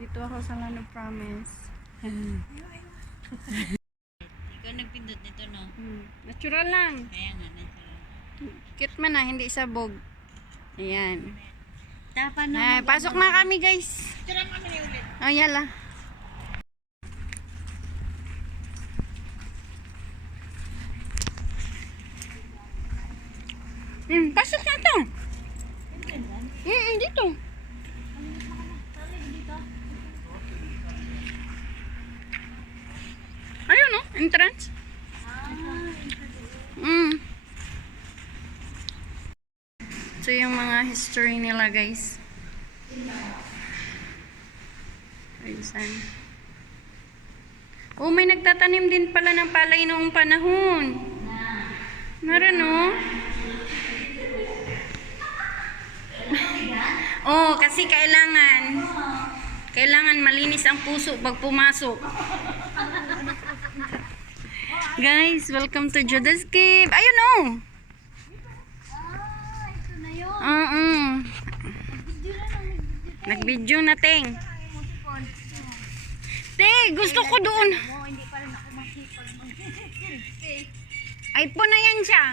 Dito ako sa Land of Promise. Ikaw nagpindot nito, no? Natural lang. Kaya nga, natural. Cute man na, hindi sabog. Ayan. Tapa na. Ay, pasok na kami guys. Tira kami ni ulit. Oh, yala. Pasok na to. Dito. Ayun no, entrance. So yung mga history nila guys. Ayun. Oh, may nagtatanim din pala ng palay noong panahon. Meron no? Oh, kasi kailangan malinis ang puso pag pumasok. Guys, welcome to Judas Cave. Ayun oh. Ito na yun. Nag-video na, Teng. Te, gusto ko doon. Hindi pa rin ako masipag iPhone na yan siya.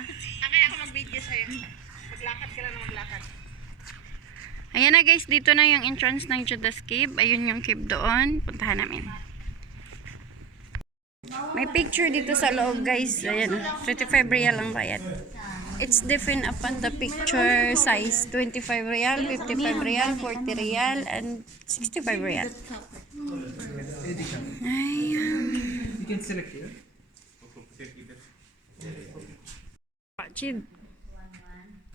Kaya ako mag-video sa'yo. Maglakad ka lang na maglakad. Ayan na guys, dito na yung entrance ng Judas Cave. Ayun yung cave doon. Puntahan namin. May picture dito sa loob guys. Ayan, 35 real ang bayad. It's different upon the picture size. 25 real, 55 real, 40 real, and 65 real. Ayan. You can select here. Chid.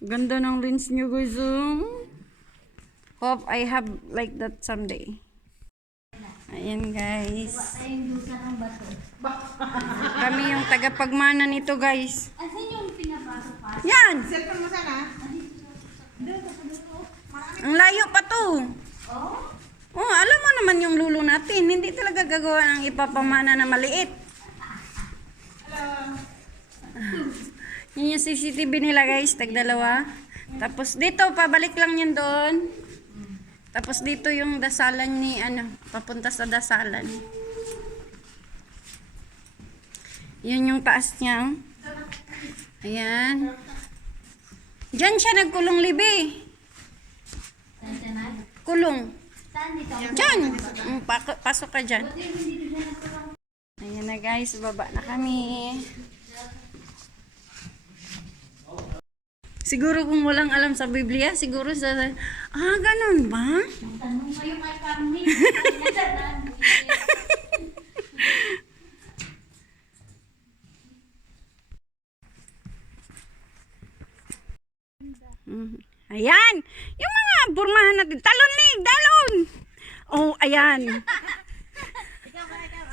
Ganda ng lens nyo guys. Hope I have like that someday. Ayan guys. Ayun dusa ng bato. Kami yung tagapagmana nito guys. Asan yung pinapasok pa? Yan! Cellphone mo sana. Ang layo pa to. Oh? Oh, alam mo naman yung lulo natin. Hindi talaga gagawa ng ipapamana na maliit. Yun yung CCTV nila guys, tagdalawa. Tapos dito, pabalik lang yan doon. Tapos dito yung dasalan ni papunta sa dasalan. Yun yung taas niya. Ayan. Diyan siya nagkulong libi. Saan siya na? Kulong. Saan dito? Diyan. Pasok ka dyan. Ayan na guys, baba na kami. Siguro kung walang alam sa Biblia, siguro ganun ba? Tanong kayo kay Carmen. Ayan! Yung mga burmahan natin. Talon ni! Talon! Oh, ayan.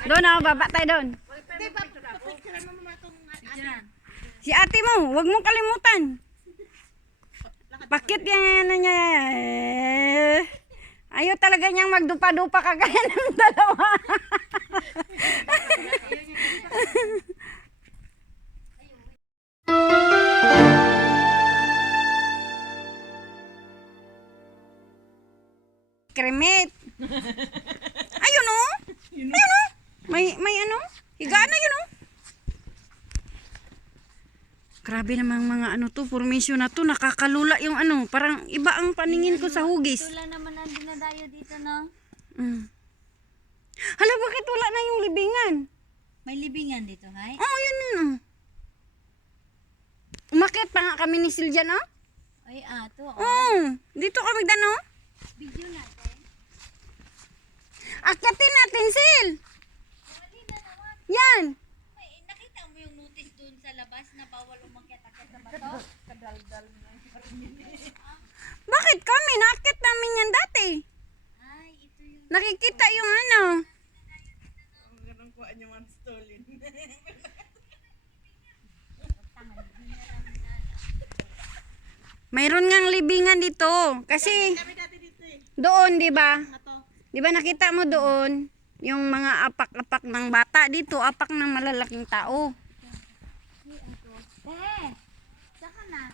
Doon oh, baba tayo doon. Si ate mo, huwag mong kalimutan. Bakit yan niya? Ayaw talaga niyang magdupa-dupa kagaya ng dalawa. Kremit. Ayun oh. Ayun oh. May higaan na yun oh. Grabe namang mga formation na to, nakakalula yung parang iba ang paningin ko sa hugis. Wala naman ang dinadayo dito, no? Hala, bakit wala na yung libingan? May libingan dito, hay? Oh, yun. Umakit pa nga kami ni Siljan, oh. Ay, ato, Dito kami dano. Video natin. Akyatin natin, Sil. Wali na naman. Yan. May, nakita mo yung notice doon sa labas na bawal umakyat-akyat sa bato? Kadaldal na. Bakit kami? Nakit namin yan dati. Ay, ito yung... Nakikita yung Ang ganang kuha niya man stolen. Mayroon ngang libingan dito. Kasi Kami dati dito eh. doon, di ba? Ato. Di ba nakita mo doon? Yung mga apak-apak ng bata. Dito, apak ng malalaking tao. Saka na.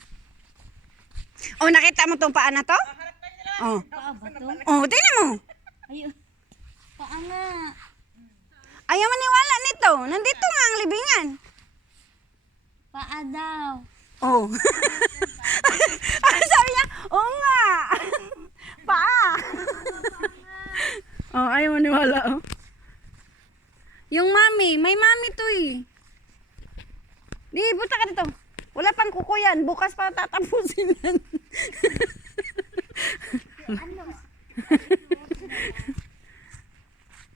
Oh, nakita mo tong paa na to? Harap tayo nila. Oh. Paa ba to? Oh, tingnan mo. Ayun. nga. Ayaw maniwala nito. Nandito nga ang libingan. Paa daw. Oh. Ano sabi niya? Oo nga. Paa. Oh, ayaw maniwala. Oh. Yung mami. May mami to eh. Di, buta ka dito. Wala pang kuko yan. Bukas pa tatapusin yan. Ano?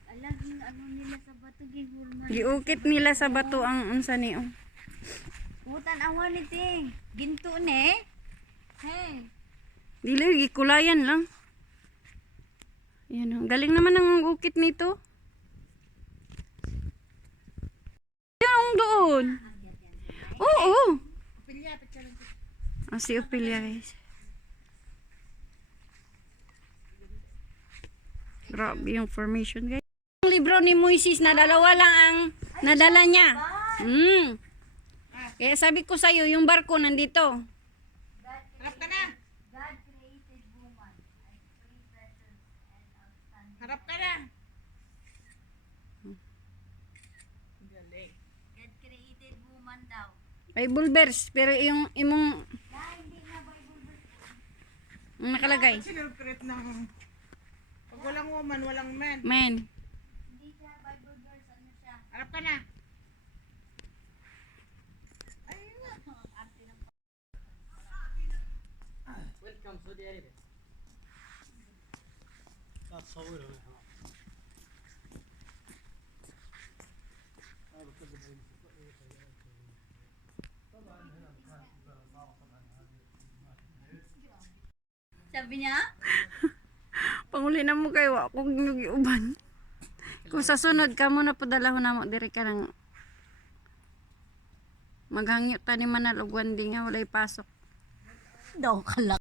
Alaging ano nila sa bato gihulman. Giukit nila sa bato ang unsa ni. Oh. Putan awan ni ting. Ginto ne. Hey. Dili, gikulayan lang. Yan, oh. Galing naman ang ukit nito. Yan, doon. Oo. Si Ophelia, guys. Grabe yung formation, guys. Ang libro ni Moises na dalawa lang ang nadala niya. Kaya sabi ko sa'yo, yung barko nandito. Harap ka na. God created woman. I three precious and outstanding. Harap ka na. Galing. God created woman daw. Bible verse, pero yung imong Hindi na Bible verse. ang nakalagay. Sinulcrate ng... Pag walang woman, walang man. Man. Hindi siya Bible verse. Ano siya? Harap ka na. Ayun na. Welcome Saudi Arabia. لا تصوروا هنا. Sabi niya? Panguli na mo kayo, ako yung giuban. Kung sa sunod ka mo na padala na mo, dire ka nang maghangyo ta ni Manal og wandi nga walay pasok. Daw kalak.